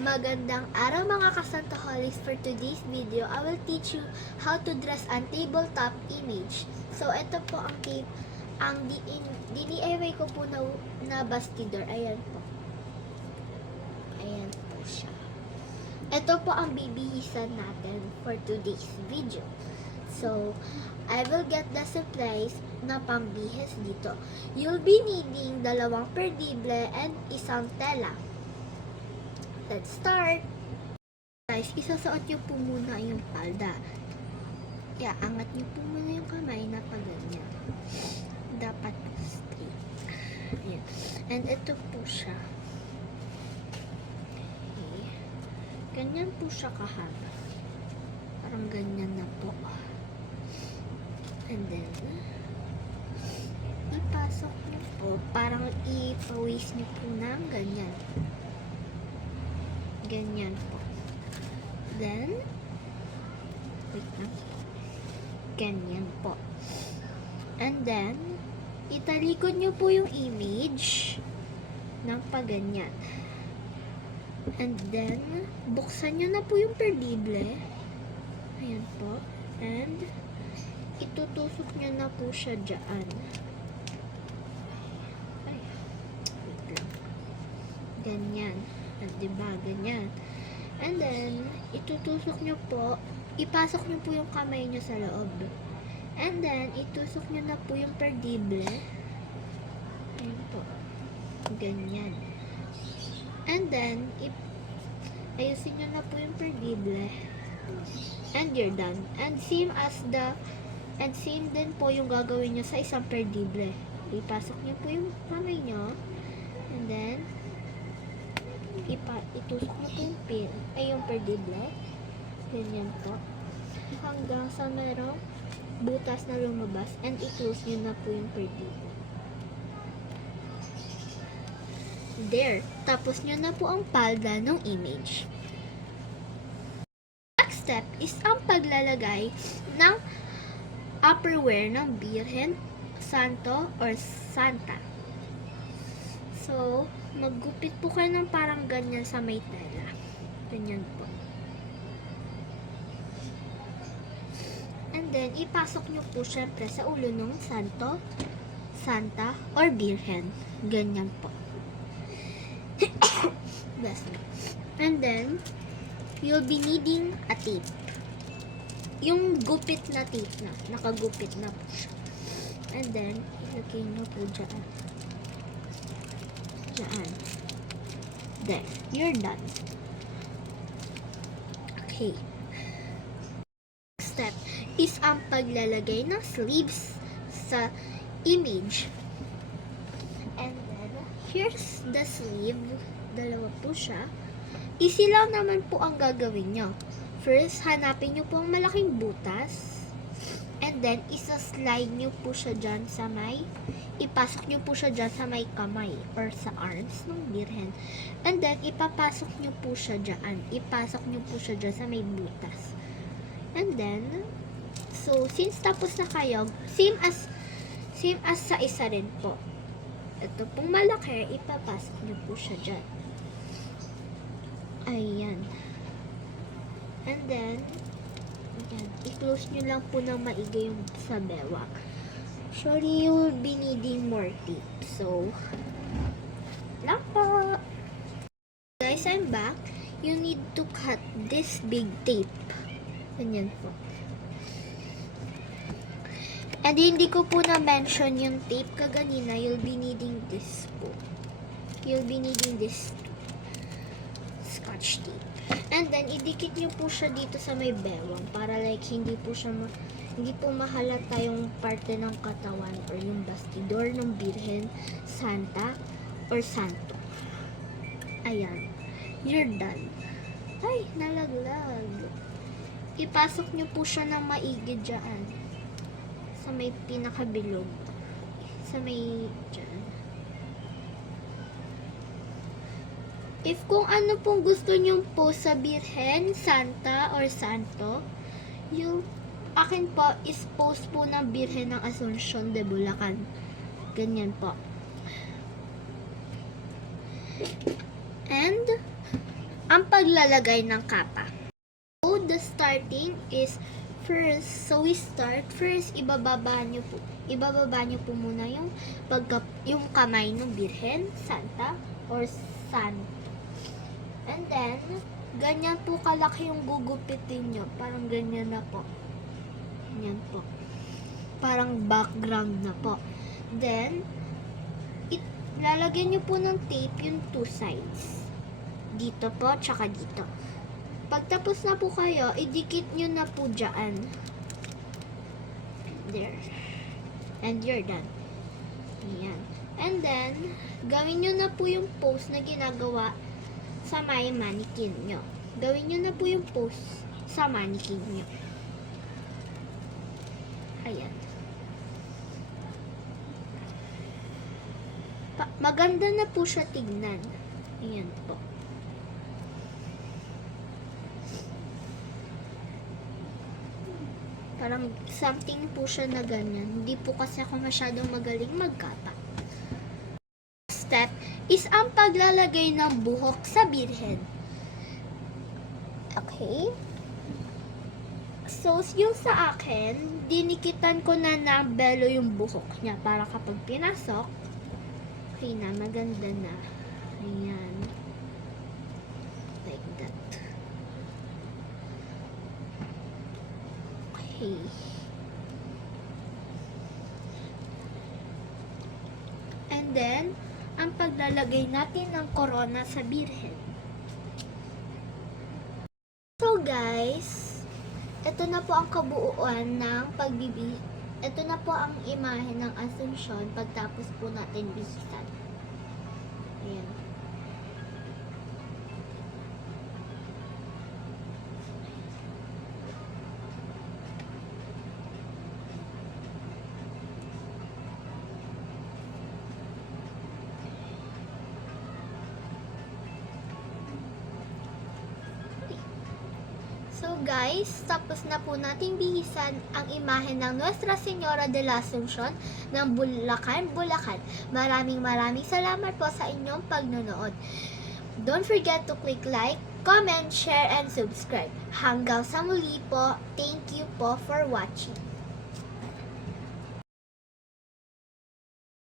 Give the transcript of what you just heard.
Magandang araw mga kasantoholics. For today's video, I will teach you how to dress ang tabletop image. So, ito po ang DIY ko po na bastidor. Ayan po. Ayan po siya. Ito po ang bibihisan natin for today's video. So, I will get the supplies na pambihis dito. You'll be needing 2 perdible and isang tela. Let's start! Guys, isasuot nyo po muna yung palda. Kaya, angat nyo po muna yung kamay na pag ganyan. Dapat straight. Ayan. And ito po siya. Okay. Ganyan po siya kahaba. Parang ganyan na po. And then, ipasok nyo po. Parang ipawis nyo po ng ganyan. Ganyan po. Then, wait lang. Ganyan po. And then, italikod nyo po yung image ng paganyan. And then, buksan nyo na po yung perdible. Ayan po. And, itutusok nyo na po siya dyan. Ay, wait lang. Ganyan. At diba, ganyan. And then, itutusok nyo po, ipasok nyo po yung kamay nyo sa loob. And then, itusok nyo na po yung perdible. Ayan po. Ganyan. And then, ayusin nyo na po yung perdible. And you're done. And same din po yung gagawin nyo sa isang perdible. Ipasok nyo po yung kamay nyo. And then, itusok na po yung perdible. Ganyan po. Hanggang sa merong butas na lumabas and i-close nyo na po yung perdible. There. Tapos nyo na po ang palda ng image. Next step is ang paglalagay ng upperwear ng Birhen, Santo, or Santa. So, maggupit po kayo ng parang ganyan sa may tela. Ganyan po. And then, ipasok nyo po syempre sa ulo ng Santo, Santa, or Birhen. Ganyan po. Bless me. And then, you'll be needing a tape. Yung gupit na tape na. Nakagupit na po siya. And then, ilagay nyo po dyan. There. You're done. Okay. Next step is ang paglalagay ng sleeves sa image. And then, here's the sleeve. 2 po siya. Easy lang naman po ang gagawin nyo. First, hanapin nyo po ang malaking butas. And then, isa-slide nyo po siya dyan sa ipasok nyo po siya dyan sa may kamay or sa arms ng Birhen. And then, ipapasok nyo po siya dyan. Ipasok nyo po siya dyan sa may butas. And then, so, since tapos na kayo, same as sa isa rin po. Ito pong malaki, ipapasok nyo po siya dyan. Ayan. And then, ayan, i-close nyo lang po ng maigi yung sa bewak. Surely, you'll be needing more tape. So, lang po. Guys, I'm back. You need to cut this big tape. Ganyan po. And hindi ko po na-mention yung tape kaganina. You'll be needing this po. You'll be needing this Scotch tape. And then, idikit nyo po siya dito sa may bewang para like hindi po mahalata yung parte ng katawan or yung bastidor ng Birhen, Santa, or Santo. Ayan. You're done. Ay, nalaglag. Ipasok nyo po siya ng maigi dyan. Sa may pinakabilog. Sa may dyan. If kung ano pong gusto nyo po sa Birhen, Santa, or Santo, akin po is post po ng Birhen ng Asuncion de Bulacan. Ganyan po. And ang paglalagay ng kapa. So, the starting is first, so we start, first, ibababa nyo po muna yung, yung kamay ng Birhen, Santa, or Santo. And then, ganyan po kalaki yung gugupitin nyo. Parang ganyan na po. Ganyan po. Parang background na po. Then, lalagyan nyo po ng tape yung two sides. Dito po, tsaka dito. Pagtapos na po kayo, idikit nyo na po dyan. There. And you're done. Ayan. And then, gawin nyo na po yung pose na ginagawa sa may mannequin nyo. Gawin nyo na po yung pose sa mannequin nyo. Ayan. Maganda na po siya tignan. Ayan po. Parang something po siya na ganyan. Hindi po kasi ako masyadong magaling magkapa. Step is ang paglalagay ng buhok sa birhen. Okay? So, yung sa akin, dinikitan ko na ng belo yung buhok niya para kapag pinasok, okay na, maganda na. Ayan. Like that. Okay. And then, ang paglalagay natin ng corona sa birhen. So guys, ito na po ang kabuuan ng ito na po ang imahe ng Asuncion pagtapos po natin bisitan. Ayan. So guys, tapos na po nating bihisan ang imahe ng Nuestra Señora de la Asunción ng Bulacan, Bulacan. Maraming salamat po sa inyong pagnonood. Don't forget to click like, comment, share, and subscribe. Hanggang sa muli po, thank you po for watching.